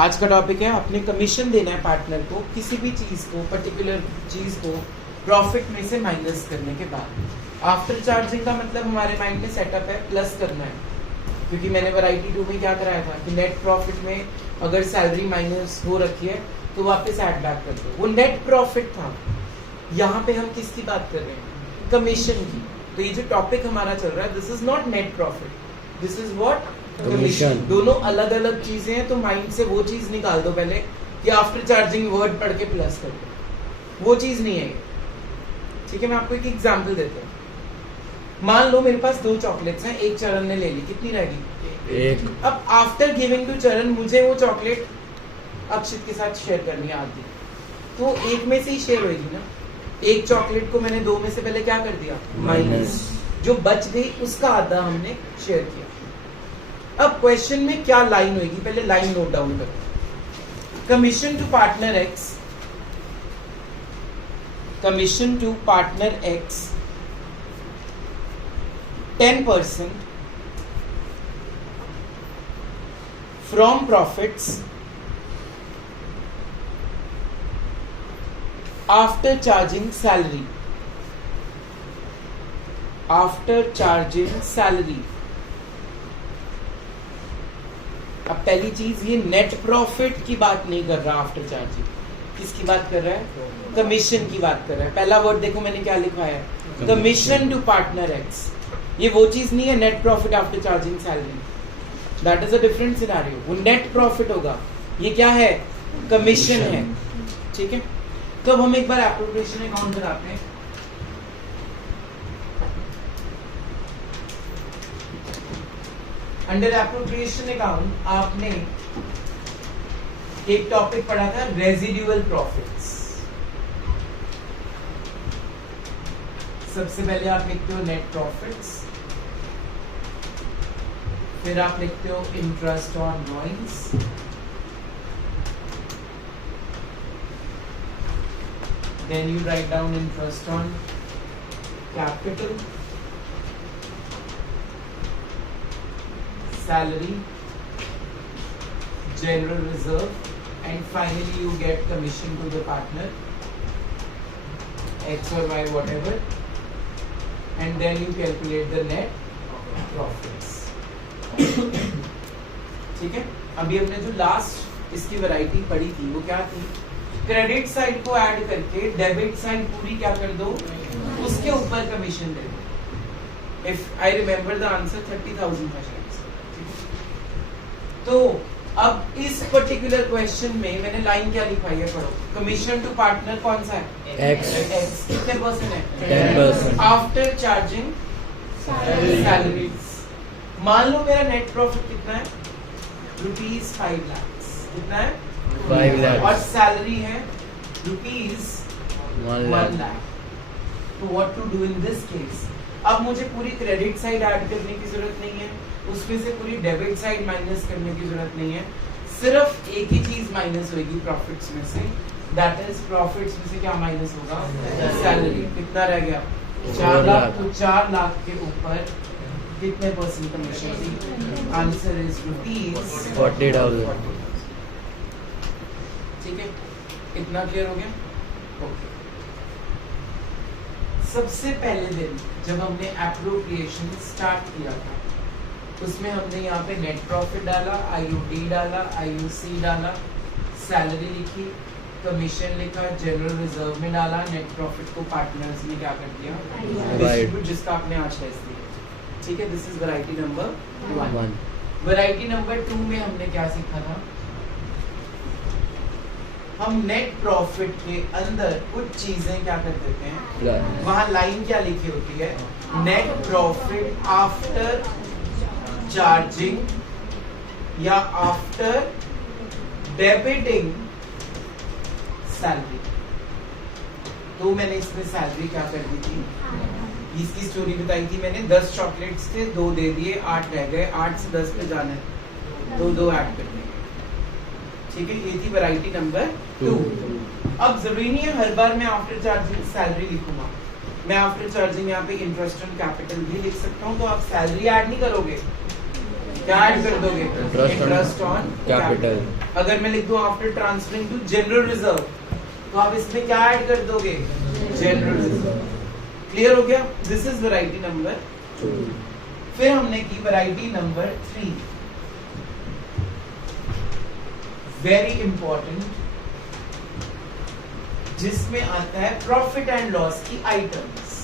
आज का टॉपिक है आपने कमीशन देना है पार्टनर को किसी भी चीज को, पर्टिकुलर चीज को प्रॉफिट में से माइनस करने के बाद। आफ्टर चार्जिंग का मतलब हमारे माइंड में सेटअप है प्लस करना है, क्योंकि मैंने वैरायटी 2 में क्या कराया था कि नेट प्रॉफिट में अगर सैलरी माइनस हो रखी है तो वापस ऐड बैक कर दो, वो नेट प्रॉफिट था। यहाँ पे हम किसकी बात कर रहे हैं? कमीशन की। तो ये जो टॉपिक हमारा चल रहा है, this is not net profit, this is what? Commission. दोनों अलग अलग चीजें हैं, तो माइंड से वो चीज निकाल दो पहले कि आफ्टर चार्जिंग वर्ड पढ़ के प्लस कर दो, वो चीज नहीं है। ठीक है, मैं आपको एक एग्जांपल देता हूँ। मान लो मेरे पास 2 चॉकलेट्स हैं, एक चरण ने ले ली, कितनी रहेगी? एक। अब आफ्टर गिविंग टू चरण मुझे वो चॉकलेट अक्षित के साथ शेयर करनी है आधी, तो एक में से ही शेयर होगी ना। एक चॉकलेट को मैंने 2 में से पहले क्या कर दिया? माइनस। जो बच गई उसका आधा हमने शेयर किया। अब क्वेश्चन में क्या लाइन होगी, पहले लाइन नोट डाउन करो। Commission to partner X, commission to partner X 10% from profits after charging salary, after charging salary। अब पहली चीज, ये नेट प्रॉफिट की बात नहीं कर रहा आफ्टर चार्जिंग, किसकी बात कर रहा है? कमीशन की बात कर रहा है। पहला वर्ड देखो मैंने क्या लिखा है, कमीशन टू पार्टनर एक्स। ये वो चीज नहीं है net profit after charging salary, that is a different scenario. वो नेट प्रॉफिट होगा, ये क्या है? कमीशन है। ठीक है, तो अब हम एक बार एप्रोप्रिएशन अकाउंट बनाते हैं। अंडर एप्रोप्रिएशन अकाउंट आपने एक टॉपिक पढ़ा था, रेजिडुअल प्रॉफिट्स। सबसे पहले आप लिखते हो नेट प्रॉफिट्स, फिर आप लिखते हो interest on drawings, then you write down interest on capital, salary, general reserve, and finally you get commission to the partner x or y whatever, and then you calculate the net profits। ठीक है, अभी हमने जो last इसकी variety पढ़ी थी वो क्या थी? क्रेडिट साइड को ऐड करके डेबिट साइड पूरी क्या कर दो, उसके ऊपर कमीशन दे दो। If I remember the answer 30,000 था शायद। तो अब इस पर्टिकुलर क्वेश्चन में मैंने लाइन क्या लिखवाई है, पढ़ो। कमीशन टू पार्टनर कौन सा है? एक्स। एक्स कितने परसेंट है? 10%। After charging salaries. मान लो मेरा नेट प्रॉफिट कितना है? ₹5 लाख। कितना है? 5 लाख। और सैलरी है ₹1 लाख। तो what to do in this case? अब मुझे पूरी क्रेडिट साइड ऐड करने की जरूरत नहीं है, उसमें से पूरी डेबिट साइड माइनस करने की जरूरत नहीं है। सिर्फ एक ही चीज माइनस होगी प्रॉफिट्स में से, दैट इज प्रॉफिट्स में से क्या माइनस होगा? सैलरी। कितना रह गया? 4 लाख। तो 4 लाख के ऊपर कितने परसेंट कमीशन? Answer is ₹40,000। ठीक है, इतना क्लियर हो गया? ओके। सबसे पहले दिन जब हमने एप्रोप्रिएशन स्टार्ट किया था, उसमें हमने यहाँ पे नेट प्रॉफिट डाला, IUD डाला, IUC डाला, सैलरी लिखी, कमीशन लिखा, जनरल रिजर्व में डाला, नेट प्रॉफिट को पार्टनर्स में क्या कर दिया? डिस्ट्रीब्यूट, जिसका आपने आज टेस्ट दिया। ठीक है, this is variety number 1। Variety number 2 में हमने क्या सीखा था? हम नेट प्रॉफिट के अंदर कुछ चीजें क्या कर देते हैं, वहां लाइन क्या लिखी होती है? नेट प्रॉफिट आफ्टर चार्जिंग या आफ्टर डेबिटिंग सैलरी। तो मैंने इसमें सैलरी क्या कर दी थी, इसकी स्टोरी बताई थी मैंने। 10 चॉकलेट्स थे, 2 दे दिए, 8 रह गए। 8 से 10 पे जाना है, 2 ऐड कर देंगे। ठीक है, ये थी वैरायटी नंबर 2। अब जरूरी नहीं है हर बार मैं आफ्टर चार्जिंग सैलरी लिखूंगा, मैं आफ्टर चार्जिंग यहाँ पे इंटरेस्ट ऑन कैपिटल भी लिख सकता हूँ। तो आप सैलरी ऐड नहीं करोगे, क्या ऐड कर दोगे? Interest on capital. अगर मैं लिख दूं after transferring to general reserve, तो आप इसमें क्या ऐड कर दोगे? General reserve. क्लियर हो गया? This is variety number 2। फिर हमने की वैरायटी नंबर 3, वेरी इंपॉर्टेंट, जिसमें आता है प्रॉफिट एंड लॉस की आइटम्स।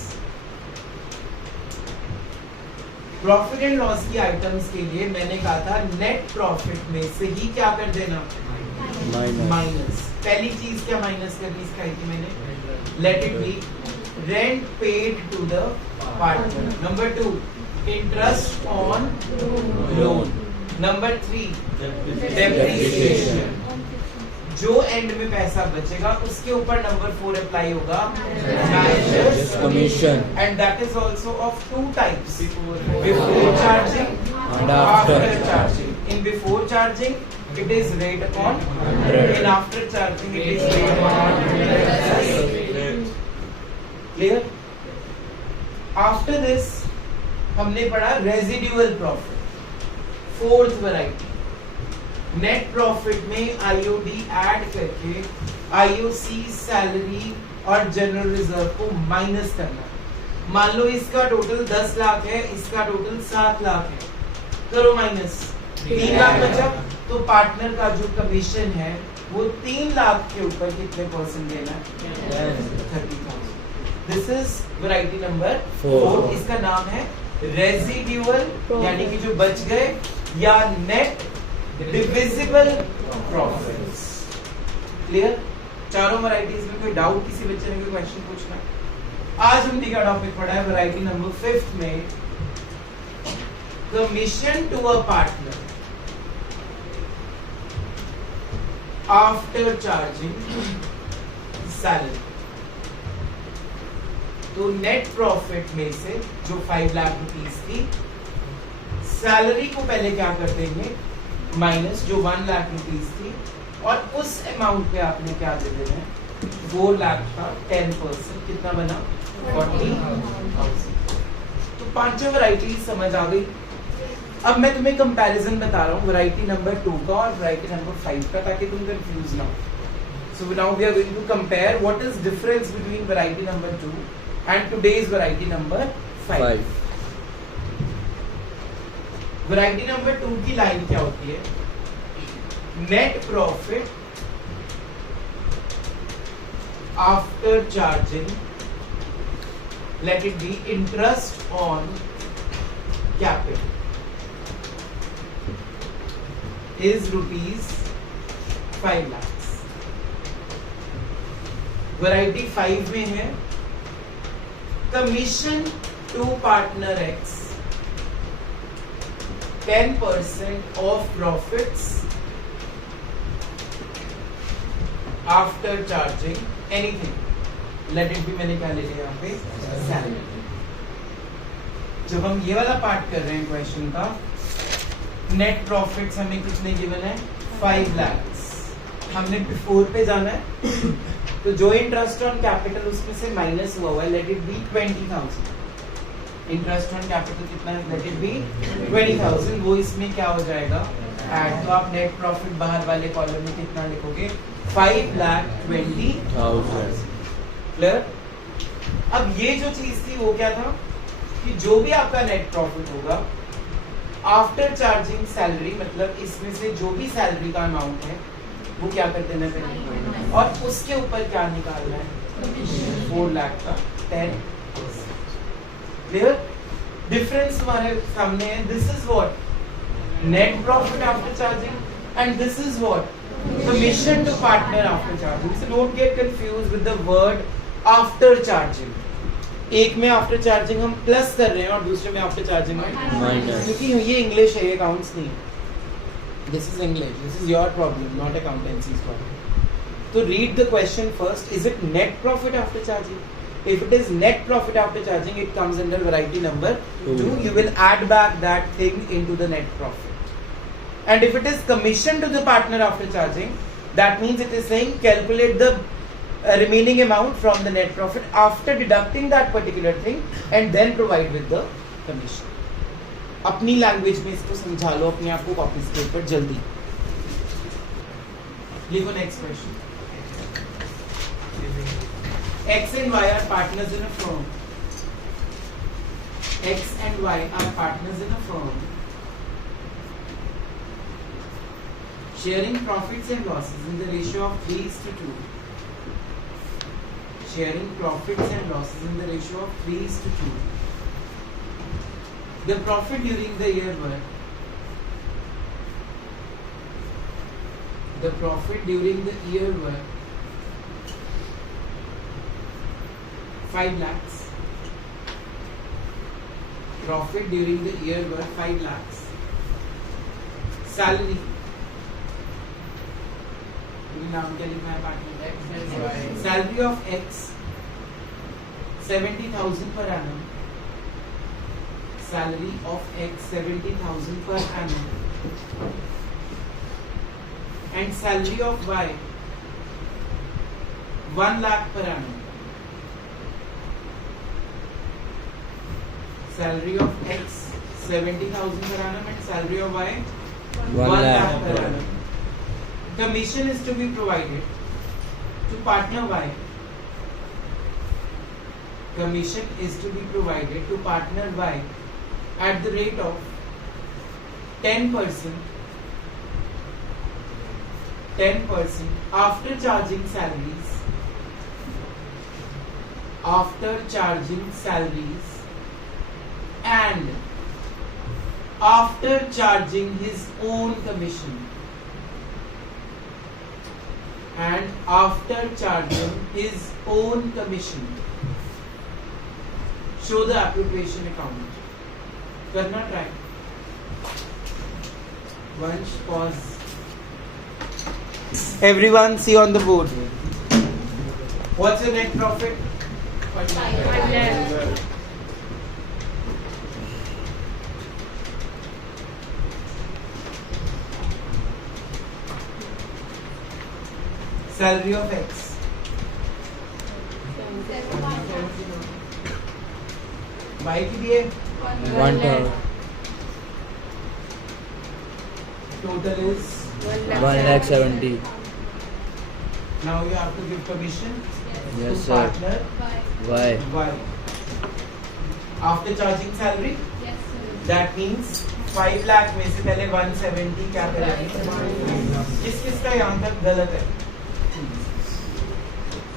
प्रॉफिट एंड लॉस की आइटम्स के लिए मैंने कहा था नेट प्रॉफिट में से ही क्या कर देना? माइनस। पहली चीज क्या माइनस करनी सिखाई थी मैंने? Let it be rent paid to the partner. Number 2 interest on loan. Number 3 depreciation. जो एंड में पैसा बचेगा उसके ऊपर नंबर 4 अप्लाई होगा, commission. And that is also of 2 types, before charging And after after. Charging. In before charging it is rate upon, 100. In after charging it is rate upon 100. Clear? After this हमने पढ़ा residual profit, fourth variety. Net profit में IOD add करके IOC, salary और general reserve को minus करना। मान लो इसका total 10 lakh है, इसका टोटल 7 लाख है, करो माइनस। 3 लाख बचा, तो पार्टनर का जो कमीशन है वो 3 लाख के ऊपर कितने परसेंट देना है? 30,000। This is variety number 4। इसका नाम है रेजिडुअल, यानी कि जो बच गए, या नेट डिविजिबल प्रॉफिट्स। क्लियर? चारों वैरायटीज में कोई डाउट, किसी बच्चे ने कोई क्वेश्चन पूछना है? आज हमने क्या टॉपिक पढ़ा है? वैरायटी नंबर 5 में commission to a partner after charging salary. तो नेट प्रॉफिट में से जो 5 लाख रुपीस थी, सैलरी को पहले क्या कर देंगे? माइनस, जो 1 लाख रुपीस थी, और उस अमाउंट पे आपने क्या दे देना है? 4 लाख का 10%। कितना बना? 40,000। तो पांचों वैरायटी समझ आ गई। अब मैं तुम्हें कंपैरिजन बता रहा हूँ वैरायटी नंबर 2 का और वैरायटी नंबर 5 का, ताकि तुम कंफ्यूज ना हो। So now we are going to compare what is difference between variety number 2 and today's variety number 5। Variety number 2 की लाइन क्या होती है? Net profit after charging, let it be interest on capital, is rupees 5 lakh. Variety 5 में है commission to partner X 10% of profits after charging anything. Let it be, मैंने क्या ले लिया यहाँ पे? Salary. जब हम ये वाला पार्ट कर रहे हैं क्वेश्चन का, नेट प्रॉफिट्स हमें कितने गिवन है? 5 lakhs। हमने बिफोर पे जाना है, तो जो इंटरेस्ट ऑन कैपिटल उसमें से माइनस हुआ है, late it B 20,000। Interest on capital कितना है? Late it B 20,000। वो इसमें क्या हो जाएगा? ऐड। तो आप नेट प्रॉफिट बाहर वाले कॉलम में कितना लिखोगे? 5,20,000। क्लियर? अब ये जो चीज थी वो क्या था कि जो भी आपका नेट प्रॉफिट होगा आफ्टर चार्जिंग सैलरी, मतलब इसमें से जो भी सैलरी का अमाउंट है वो क्या कर देना पड़ेगा, और उसके ऊपर क्या निकालना है? 4 लाख का 10%। क्लियर? डिफरेंस हमारे सामने है। This is what net profit after charging and this is what commission to partner after charging. So don't get confuse with the word after charging. एक में आफ्टर चार्जिंग हम प्लस कर रहे हैं और दूसरे में आफ्टर चार्जिंग माइनस, क्योंकि ये इंग्लिश है, ये अकाउंट्स नहीं। This is English, this is your problem, not accountancy's problem. तो read the question first. Is it net profit after charging? If it is net profit after charging, it comes under variety number 2. You will add back that thing into the net profit. And if it is commission to the partner after charging, that means it is saying calculate the remaining amount from the net profit after deducting that particular thing and then provide with the commission. अपनी language में इसको समझा लो अपने आप को copies के ऊपर जल्दी। लिखो next question. X and Y are partners in a firm. X and Y are partners in a firm, sharing profits and losses in the ratio of 3:2. Sharing profits and losses in the ratio of 3:2. The profit during the year were 5 lakhs. Profit during the year were 5 lakhs. Salary. नाम क्या लिखा है partner? Salary of X 70,000 per annum. Salary of X 70,000 per annum. And salary of Y 1 lakh per annum. Salary of X 70,000 per annum and salary of Y 1 lakh per annum. Commission is to be provided to partner Y. Commission is to be provided to partner Y at the rate of 10%. 10% after charging salaries. After charging salaries and after charging his own commission. And after charging his own commission. Show the appropriation account. Karna try. Vansh, pause. Everyone see on the board. What's your net profit? 5 lakh. Salary of X. Y की दिए 1 lakh. Total is 1,70,000. now you have to give commission Yes, to sir. partner Why? Y. After charging salary, that means 5 lakh में से पहले 170 क्या करेंगे? किस किस का यहाँ तक गलत है?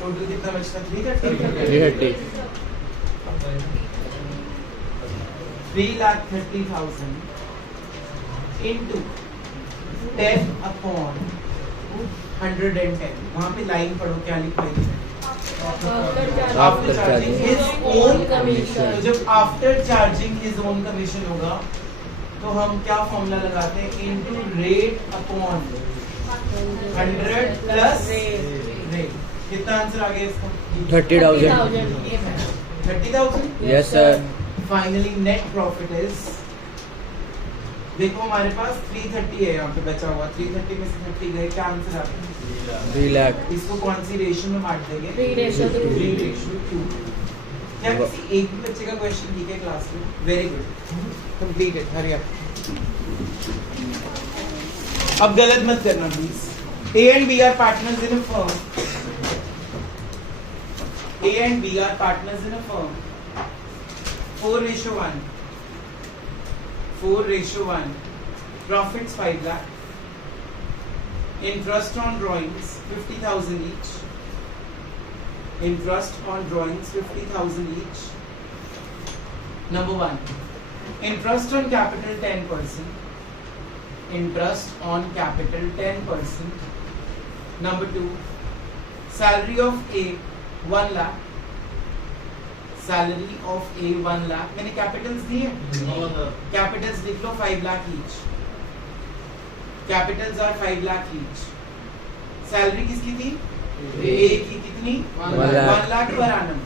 टोटल कितना बचता? 330. 3,30,000 into 10 upon 110. वहाँ पे लाइन पढ़ो क्या लिखा है? After charging his own commission. तो जब after charging his own commission होगा तो हम क्या फॉर्मूला लगाते हैं? into rate upon 100 plus rate. कितना आंसर आ गया इसका? 30,000. 30,000. Yes, sir. Finally net profit is, देखो हमारे पास 330 है यहाँ पे बचा हुआ, 330 में से 30 गए, क्या आंसर आता है? 3 lakh. इसको कौन सी रेशियो में बांट देंगे? 3:2. क्या किसी एक भी बच्चे का क्वेश्चन ठीक है क्लास में? Very good, completed, hurry up. अब गलत मत करना please. A and B are partners in a firm. A and B are partners in a firm. 4:1. 4:1. Profits 5 lakh. Interest on drawings 50,000 each. Interest on drawings 50,000 each. Number 1. Interest on capital 10%. Interest on capital 10%. Number 2. Salary of A 1 lakh. Salary of A 1 lakh. मैंने Capitals दिए? Capitals लिख लो 5 lakh each. Capitals are 5 lakh each. Salary किसकी थी? A की कितनी? 1 lakh per annum.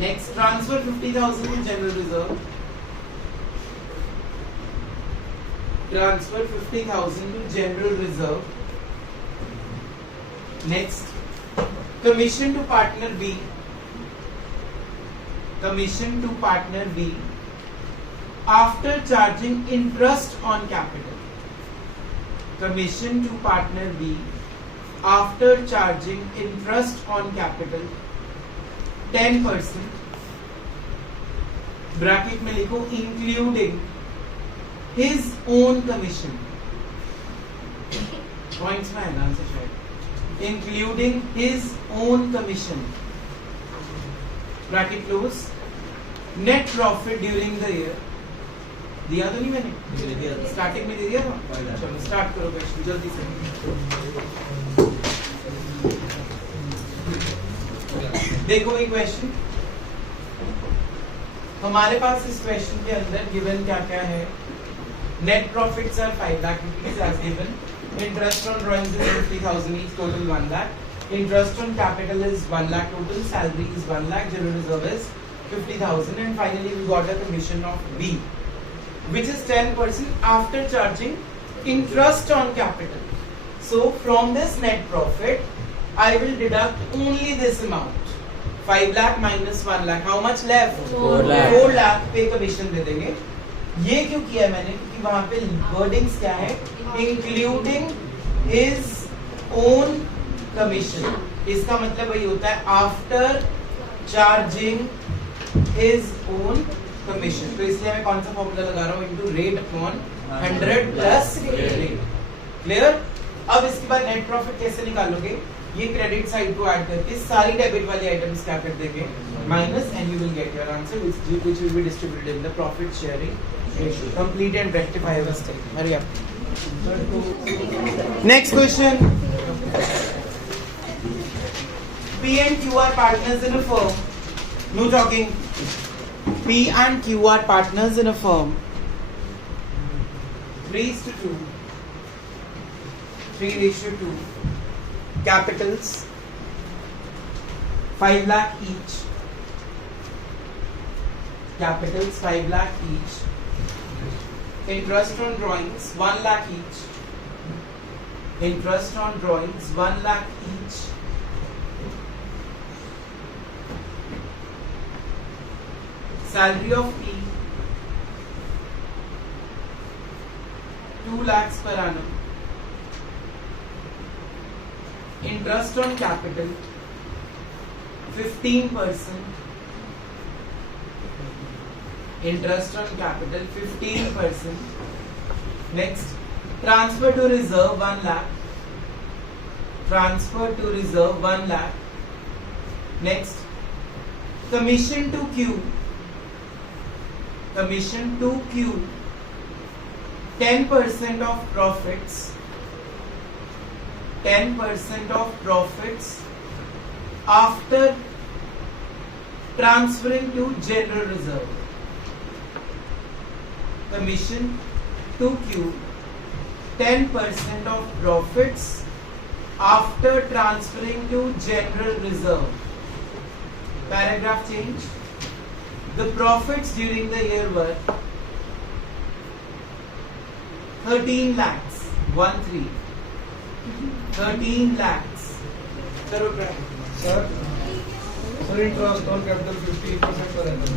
Next, transfer 50,000 to general reserve. Transfer 50,000 to general reserve. Next, commission to partner B. Commission to partner B after charging interest on capital. Commission to partner B after charging interest on capital 10%, bracket में लिखो including his own commission. Points में आएगा answer शायद. Including his own commission. Bracket close. Net profit during the year. दिया तो नहीं मैंने? Starting में दे दिया था? चलो स्टार्ट करो क्वेश्चन जल्दी से. देखो ये क्वेश्चन. हमारे पास इस क्वेश्चन के अंदर गिवन क्या क्या है? Net profits are 5 lakh rupees as given. Interest on drawings is 50,000 each, total 1 lakh. Interest on capital is 1 lakh total. Salary is 1 lakh. General reserve is 50,000. And finally, we got a commission of B, which is 10% after charging interest on capital. So from this net profit, I will deduct only this amount. 5 lakh minus 1 lakh. How much left? 4 lakh. 4 lakh पे commission दे देंगे. ये क्यों किया मैंने? क्योंकि वहां पे wordings क्या है? Including his own commission. इसका मतलब वही होता है after charging his own commission. तो इसलिए मैं कौन सा फॉर्मूला लगा रहा हूँ? Into rate upon 100 plus rate. Clear? अब इसके बाद नेट प्रॉफिट कैसे निकालोगे? ये क्रेडिट साइड को ऐड करके सारी डेबिट वाली आइटम्स क्या कर देंगे? Minus, and you will get your answer which will be distributed in the profit sharing ratio. Complete and rectify your mistake. Hurry up. Next question. P and Q are partners in a firm. No talking. P and Q are partners in a firm. 3:2. 3:2. Capitals 5 lakh each. Capitals 5 lakh each. Interest on drawings 1 lakh each. Interest on drawings 1 lakh each. Salary of P 2 lakhs per annum. Interest on capital 15%. Interest on capital 15%. Next, transfer to reserve 1 lakh. Transfer to reserve 1 lakh. Next, commission to Q. Commission to Q 10% of profits. 10% of profits after transferring to general reserve. Commission to Q 10% of profits after transferring to general reserve. Paragraph change. The profits during the year were 13 lakhs. 13. 13 lakhs. Sir, Sir, interest on capital 15% per annum.